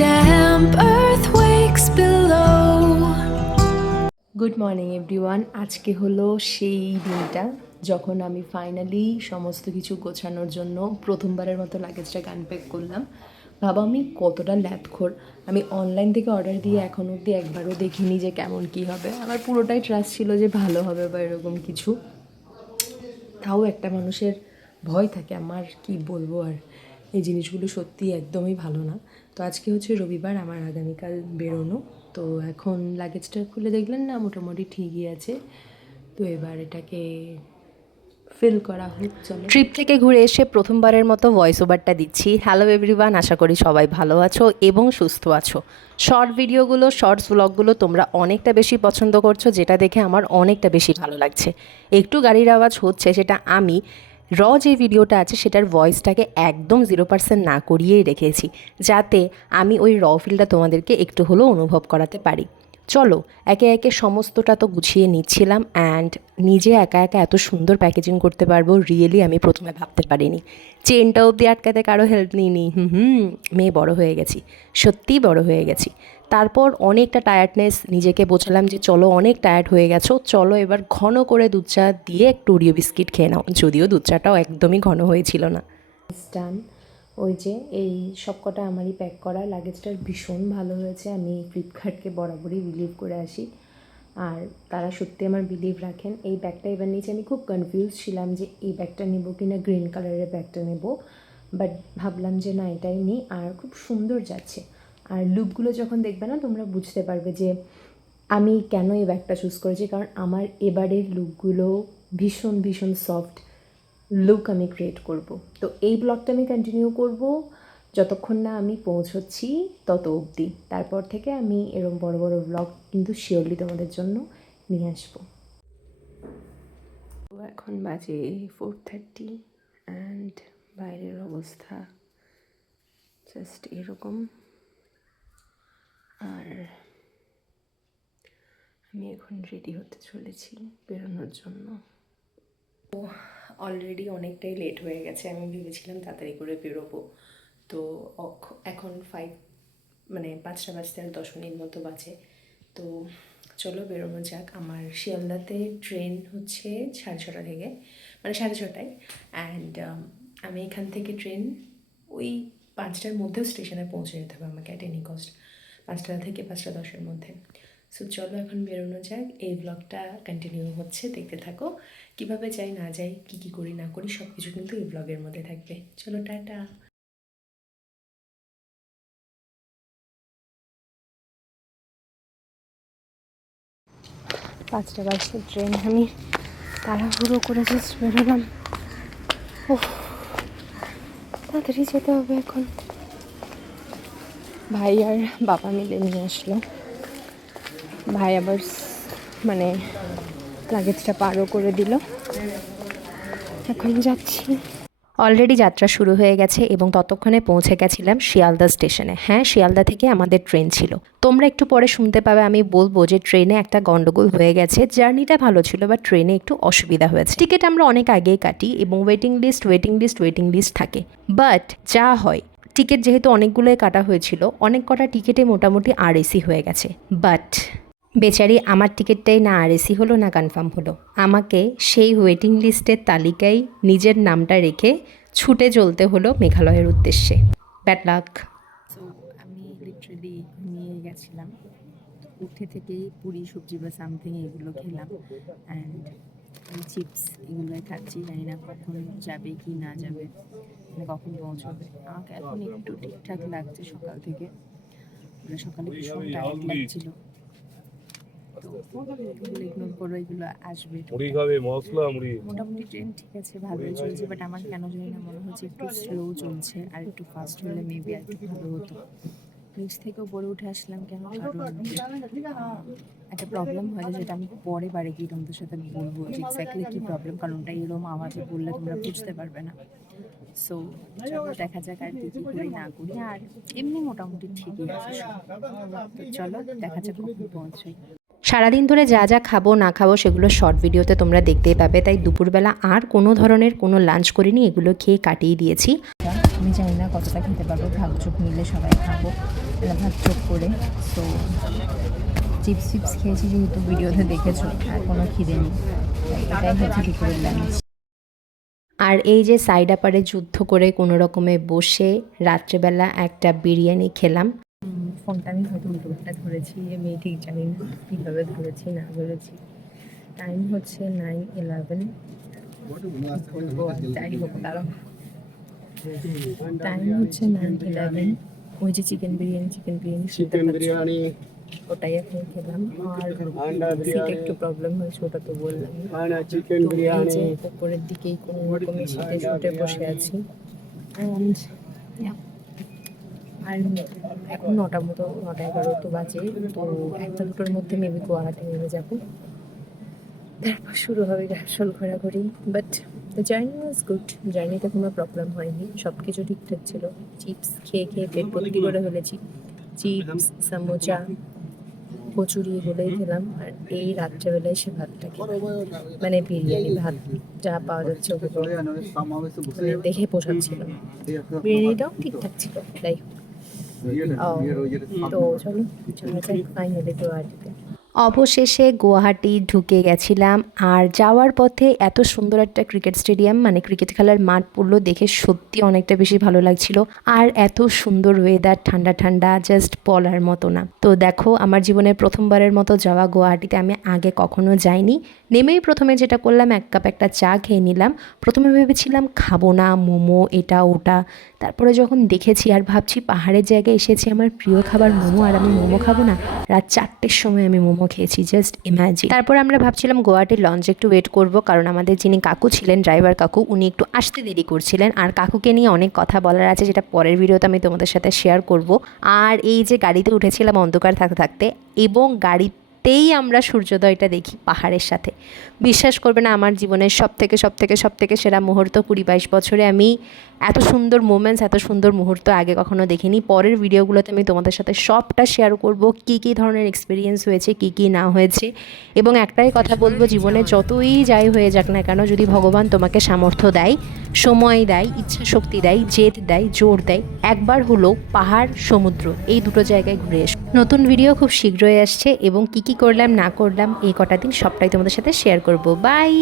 Damp earth wakes below. Good morning everyone. আজকে হলো সেই দিনটা যখন আমি ফাইনালি সমস্ত কিছু গোছানোর জন্য প্রথমবারের মতো লাগেজটাকে আনপ্যাক করলাম। ভাবা আমি কতটা ল্যাথখোর, আমি অনলাইন থেকে অর্ডার দিয়ে এখন অবধি একবারও দেখিনি যে কেমন কী হবে। আমার পুরোটাই ট্রাস্ট ছিল যে ভালো হবে বা এরকম কিছু, তাও একটা মানুষের ভয় থাকে। আমার কি বলবো আর, এই জিনিসগুলো সত্যি একদমই ভালো না। তো আজকে হচ্ছে রবিবার, আমার আগামীকাল বেরোনো। তো এখন লাগেজটা খুলে দেখলেন না, মোটামুটি ঠিকই আছে। তো এবার এটাকে ফিল করা হোক। চলো, ট্রিপ থেকে ঘুরে এসে প্রথমবারের মতো ভয়েস ওভারটা দিচ্ছি। হ্যালো এভরিওয়ান, আশা করি সবাই ভালো আছো এবং সুস্থ আছো। শর্ট ভিডিওগুলো, শর্টস ব্লগগুলো তোমরা অনেকটা বেশি পছন্দ করছো, যেটা দেখে আমার অনেকটা বেশি ভালো লাগছে। একটু গাড়ির আওয়াজ হচ্ছে, সেটা আমি যে ভিডিওটা আছে সেটার ভয়েসটাকে একদম 0% না করিয়েই রেখেছি, যাতে আমি ওই ফিলটা তোমাদেরকে একটু হলেও অনুভব করাতে পারি। চলো একে একে সমস্তটা তো গুছিয়ে নিচ্ছিলাম, অ্যান্ড নিজে একা একা এত সুন্দর প্যাকেজিং করতে পারবো রিয়েলি আমি প্রথমে ভাবতে পারিনি। চেনটা অবধি আটকাতে কারো হেল্প নিইনি। মেয়ে বড় হয়ে গেছি, সত্যিই বড় হয়ে গেছি। তারপর অনেকটা টায়ার্ডনেস, নিজেকে বোঝালাম যে চলো অনেক টায়ার্ড হয়ে গেছো, চলো এবার ঘন করে দুধ চা দিয়ে একটু ওরিও বিস্কিট খেয়ে নাও। যদিও দুধ চাটাও একদমই ঘন হয়েছিল না। ডান। ওই যে এই সব কটা আমারই প্যাক করা। লাগেজটার ভীষণ ভালো হয়েছে। আমি ফ্লিপকার্টকে বরাবরই বিলিভ করে আসি, আর তারা সত্যি আমার বিলিভ রাখেন। এই ব্যাগটা এবার নিচে আমি খুব কনফিউজ ছিলাম যে এই ব্যাগটা নেবো কি না গ্রিন কালারের ব্যাগটা নেবো, বাট ভাবলাম যে না, এটাই নিই। আর খুব সুন্দর যাচ্ছে। আর লুকগুলো যখন দেখবে না, তোমরা বুঝতে পারবে যে আমি কেন এই ব্যাগটা চুজ করেছি। কারণ আমার এবারের লুকগুলো ভীষণ ভীষণ সফট লুক আমি ক্রিয়েট করব। তো এই ব্লগটা আমি কন্টিনিউ করব যতক্ষণ না আমি পৌঁছচ্ছি তত অবধি। তারপর থেকে আমি এরকম বড় বড় ব্লগ কিন্তু শিওরলি তোমাদের জন্য নিয়ে আসবো। তো এখন বাজে 4:30 অ্যান্ড বাইরের অবস্থা জাস্ট এরকম। আর আমি এখন রেডি হতে চলেছি বেরোনোর জন্য। তো অলরেডি অনেকটাই লেট হয়ে গেছে। আমি ভেবেছিলাম তাড়াতাড়ি করে বেরোবো। তো এখন 5টা বাজতে আর 10 মিনিট মতো বাজে। তো চলো বেরোনো যাক। আমার শিয়ালদাতে ট্রেন হচ্ছে 6:30 থেকে, 6:30টায়। অ্যান্ড আমি এখান থেকে ট্রেন ওই 5টার মধ্যেও স্টেশনে পৌঁছে যেতে হবে আমাকে, অ্যাট এনি কস্ট 5টা থেকে 5:10 মধ্যে। সো চলো এখন বেরোনো যাক। এই ব্লগটা কন্টিনিউ হচ্ছে, দেখতে থাকো। কীভাবে যাই না যাই, কী করি না করি, সব কিছু কিন্তু এই ব্লগের মধ্যে থাকবে। চলো টাটা। 5টা বাজে ট্রেন, আমি তাড়াহুড়ো করে জাস্ট বেরোলাম। ও তাড়াতাড়ি যেতে হবে এখন। ভাই আর বাবা মিলে নিয়ে আসলো। ভাই আবার লাগেজটা পারও করে দিল। এখন যাচ্ছি। অলরেডি যাত্রা শুরু হয়ে গেছে এবং ততক্ষণে পৌঁছে গেছিলাম শিয়ালদা স্টেশনে। হ্যাঁ, শিয়ালদা থেকে আমাদের ট্রেন ছিল। তোমরা একটু পরে শুনতে পাবে আমি বলবো যে ট্রেনে একটা গন্ডগোল হয়ে গেছে। জার্নিটা ভালো ছিল, বাট ট্রেনে একটু অসুবিধা হয়েছে। টিকিট আমরা অনেক আগেই কাটি এবং ওয়েটিং লিস্ট থাকে। বাট যা হয়, টিকিট যেহেতু অনেকগুলোই কাটা হয়েছিল, অনেক কটা টিকিটে মোটামুটি আরএসি হয়ে গেছে। বাট বেচারি আমার টিকিটটাই না আরএসি হলো না কনফার্ম হলো। আমাকে সেই ওয়েটিং লিস্টের তালিকায় নিজের নামটা রেখে ছুটে চলতে হলো মেঘালয়ের উদ্দেশ্যে। Bad luck. সো আমি লিটারেলি ঘুমিয়ে গেছিলাম। উঠে থেকেই পুরি সবজি বা সামথিং এগুলো খেলাম, অ্যান্ড চিপস এগুলোই খাচ্ছি। জানি না কখন যাবে কি না যাবে, কখন পৌঁছবে। আমাকে এখন একটু ঠিকঠাক লাগছে সকাল থেকে। সকালে ভীষণ টায়ার্ড লাগছিল। তো এগুলো ইগনোর করো, এগুলো আসবে। মোটামুটি ট্রেন ঠিক আছে, ভালোই চলছে, বাট আমার কেন জানি না মনে হচ্ছে একটু স্লো চলছে। আর একটু ফাস্ট হলে মেবি আর একটু ভালো হতো। নিচ থেকেও বলে উঠে আসলাম কেন, কারণ একটা প্রবলেম হয়েছে, যেটা আমি পরে বারে গিয়ে তোমাদের সাথে বলবো যে এক্স্যাক্টলি কী প্রবলেম, কারণ ওটা এরকম আওয়াজে বললে তোমরা বুঝতে পারবে না। সো চলো দেখা যাক আর কী করি না করি। আর এমনি মোটামুটি ঠিকই আছে সব। তো চলো দেখা যাক কখন পৌঁছাই। সারাদিন ধরে যা যা খাবো না খাবো সেগুলো শর্ট ভিডিওতে তোমরা দেখতেই পাবে, তাই দুপুরবেলা আর কোনো ধরনের কোনো লাঞ্চ করিনি, এগুলো খেয়ে কাটিয়ে দিয়েছি। আমি জানি না কতটা খেতে পারবো, ভাগ চোখ মিলে সবাই খাবো ভাগ চোখ করে। সো চিপস চিপস খেয়েছি যেহেতু ভিডিওতে দেখেছো, আর কোনো খিদে নেই, তাই এটাই হচ্ছে দুপুরের লাঞ্চ। আর এই যে সাইড আপারে যুদ্ধ করে কোনো রকমে বসে রাত্রেবেলা একটা বিরিয়ানি খেলাম। ফোনটা আমি হয়তো উল্টোটা ধরেছি, আমি ঠিক জানি না কীভাবে ধরেছি না ধরেছি। টাইম হচ্ছে 9:11, যাই হোক দাঁড়াও, টাইম হচ্ছে 9:11। ওই যে চিকেন বিরিয়ানি শুনতে পাচ্ছি, ওটাই এখন খেলাম। আর সিটে একটু প্রবলেম হয়েছে, ওটা তো বললাম। তো এই যে উপরের দিকেই কোনো রকমের সিটে শুটে বসে আছি। আর এখন 9:11 তো বাজে, তো 1-2টার মধ্যে মেবি গুয়াহাটি নেমে যাবো, তারপর শুরু হবে আসল ঘোরাঘুরি। But the journey was good, জার্নিতে কোনো প্রবলেম হয়নি, সব কিছু ঠিকঠাক ছিল। চিপস খেয়ে খেয়ে পেট ভর্তি করে ফেলেছি, চিপস, সামোচা, কচুরি এগুলোই খেলাম। আর এই রাত্রেবেলায় সে ভাতটা খেলাম, মানে বিরিয়ানি ভাত যা পাওয়া যাচ্ছে ওগুলো মানে দেখে পোষাচ্ছিল না। বিরিয়ানিটাও ঠিকঠাক ছিল, যাই হোক। তো চলো ফাইনালি গুয়াহাটিতে। অবশেষে গুয়াহাটি ঢুকে গেছিলাম। আর যাওয়ার পথে এত সুন্দর একটা ক্রিকেট স্টেডিয়াম, মানে ক্রিকেট খেলার মাঠ পড়লো, দেখে সত্যি অনেকটা বেশি ভালো লাগছিল। আর এত সুন্দর ওয়েদার, ঠান্ডা ঠান্ডা, জাস্ট বলার মতো না। তো দেখো, আমার জীবনের প্রথমবারের মতো যাওয়া গুয়াহাটিতে, আমি আগে কখনো যাইনি। নেমেই প্রথমে যেটা করলাম, এক কাপ একটা চা খেয়ে নিলাম। প্রথমে ভেবেছিলাম খাবো না, মোমো এটা ওটা, তারপরে যখন দেখেছি আর ভাবছি পাহাড়ের জায়গায় এসেছি, আমার প্রিয় খাবার মোমো, আর আমি মোমো খাবো না? রাত 4টের সময় আমি মোমো খেয়েছি, জাস্ট ইম্যাজিন। তারপর আমরা ভাবছিলাম গুয়াহাটির লঞ্চে একটু ওয়েট করব, কারণ আমাদের যিনি কাকু ছিলেন, ড্রাইভার কাকু, উনি একটু আসতে দেরি করছিলেন। আর কাকুকে নিয়ে অনেক কথা বলার আছে, যেটা পরের ভিডিওতে আমি তোমাদের সাথে শেয়ার করব। আর এই যে গাড়িতে উঠেছিলাম অন্ধকার থাকতে থাকতে, এবং গাড়িতেই আমরা সূর্যোদয়টা দেখি পাহাড়ের সাথে। বিশ্বাস করবে না, আমার জীবনের সব থেকে সেরা মুহূর্ত। 20-22 বছরে আমি এত সুন্দর মোমেন্টস, এত সুন্দর মুহূর্ত আগে কখনো দেখিনি। পরের ভিডিওগুলোতে আমি তোমাদের সাথে সবটা শেয়ার করব, কী ধরনের এক্সপিরিয়েন্স হয়েছে, কী না হয়েছে। এবং একটাই কথা বলবো, জীবনে যতই যাই হয়ে যাক না কেন, যদি ভগবান তোমাকে সামর্থ্য দেয়, সময় দেয়, ইচ্ছা শক্তি দেয়, জেদ দেয়, জোর দেয়, একবার হলো পাহাড় সমুদ্র এই দুটো জায়গায় ঘুরে এসো। নতুন ভিডিও খুব শীঘ্রই আসছে, এবং কী করলাম না করলাম এই কটা দিন সবটাই তোমাদের সাথে শেয়ার করব। বাই।